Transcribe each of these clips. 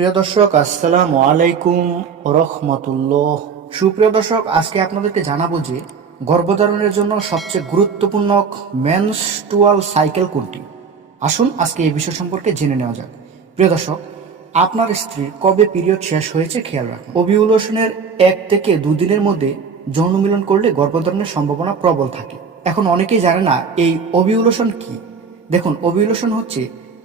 প্রিয় দর্শক, আসসালামু আলাইকুম রহমতুল্লাহ সুপ্রিয় দর্শক, আজকে আপনাদেরকে জানাব যে গর্ভধারণের জন্য সবচেয়ে গুরুত্বপূর্ণ মেনস্টুয়াল সাইকেল কোনটি? আসুন আজকে এই বিষয় সম্পর্কে জেনে নেওয়া যাক। প্রিয় দর্শক, আপনার স্ত্রীর কবে পিরিয়ড শেষ হয়েছে খেয়াল রাখুন। ওভিউলেশনের এক থেকে দুদিনের মধ্যে যৌন মিলন করলে গর্ভধারণের সম্ভাবনা প্রবল থাকে। এখন অনেকেই জানে না, এই ওভিউলেশন কি? দেখুন, ওভিউলেশন হচ্ছে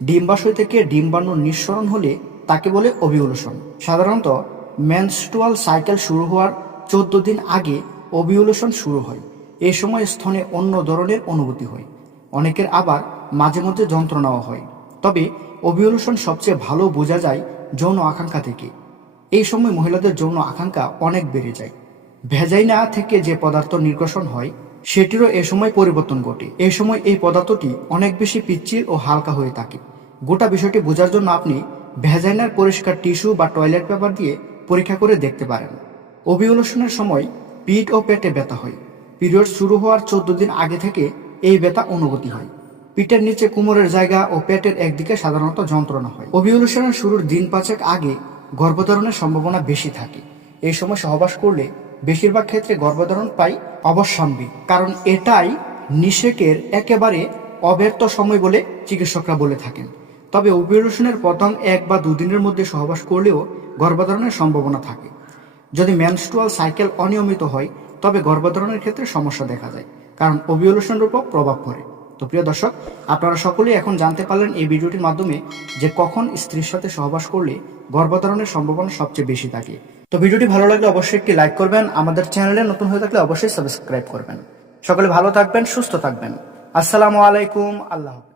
ডিম্বাশয় থেকে ডিম্বাণুর নিঃসরণ হলে তাকে বলে ওভিউলেশন সাধারণত মেনস্টুয়াল সাইকেল শুরু হওয়ার চোদ্দ দিন আগে ওভিউলেশন শুরু হয়। এই সময় স্তনে অন্য ধরনের অনুভূতি হয়। অনেকের আবার মাঝে মধ্যে যন্ত্রণাও হয়। তবে ওভিউলেশন সবচেয়ে ভালো বোঝা যায় যৌন আকাঙ্ক্ষা থেকে। এই সময় মহিলাদের যৌন আকাঙ্ক্ষা অনেক বেড়ে যায়। ভেজাইনা থেকে যে পদার্থ নির্গসন হয়, সেটিরও এ সময় পরিবর্তন ঘটে। এই সময় এই পদার্থটি অনেক বেশি পিচ্ছিল ও হালকা হয়ে থাকে। গোটা বিষয়টি বোঝার জন্য আপনি ভেজাইনার পরিষ্কার টিস্যু বা টয়লেট পেপার দিয়ে পরীক্ষা করে দেখতে পারেন। ওভিউলেশনের সময় পিঠ ও পেটে ব্যথা হয়। পিরিয়ড শুরু হওয়ার চোদ্দ দিন আগে থেকে এই ব্যথা অনুভূতি হয়। পিঠের নিচে কোমরের জায়গা ও পেটের একদিকে সাধারণত যন্ত্রণা হয়। ওভিউলেশনের শুরুর দিন পাঁচেক আগে গর্ভধারণের সম্ভাবনা বেশি থাকে। এই সময় সহবাস করলে বেশিরভাগ ক্ষেত্রে গর্ভধারণ পাই অবশ্যম্বী কারণ এটাই নিষেকের একেবারে অব্যর্থ সময় বলে চিকিৎসকরা বলে থাকেন। তবে ওভিউলেশনের প্রথম এক বা দুদিনের মধ্যে সহবাস করলেও গর্ভধারণের সম্ভাবনা থাকে। যদি মেনস্ট্রুয়াল সাইকেল অনিয়মিত হয়, তবে গর্ভধারণের ক্ষেত্রে সমস্যা দেখা যায়, কারণ ওভিউলেশনের উপর প্রভাব পড়ে। তো প্রিয় দর্শক, আপনারা সকলেই এখন জানতে পারলেন এই ভিডিওটির মাধ্যমে যে কখন স্ত্রীর সাথে সহবাস করলে গর্ভধারণের সম্ভাবনা সবচেয়ে বেশি থাকে। তো ভিডিওটি ভালো লাগলে অবশ্যই একটি লাইক করবেন, আমাদের চ্যানেলে নতুন হয়ে থাকলে অবশ্যই সাবস্ক্রাইব করবেন। সকলে ভালো থাকবেন, সুস্থ থাকবেন। আসসালামু আলাইকুম, আল্লাহ।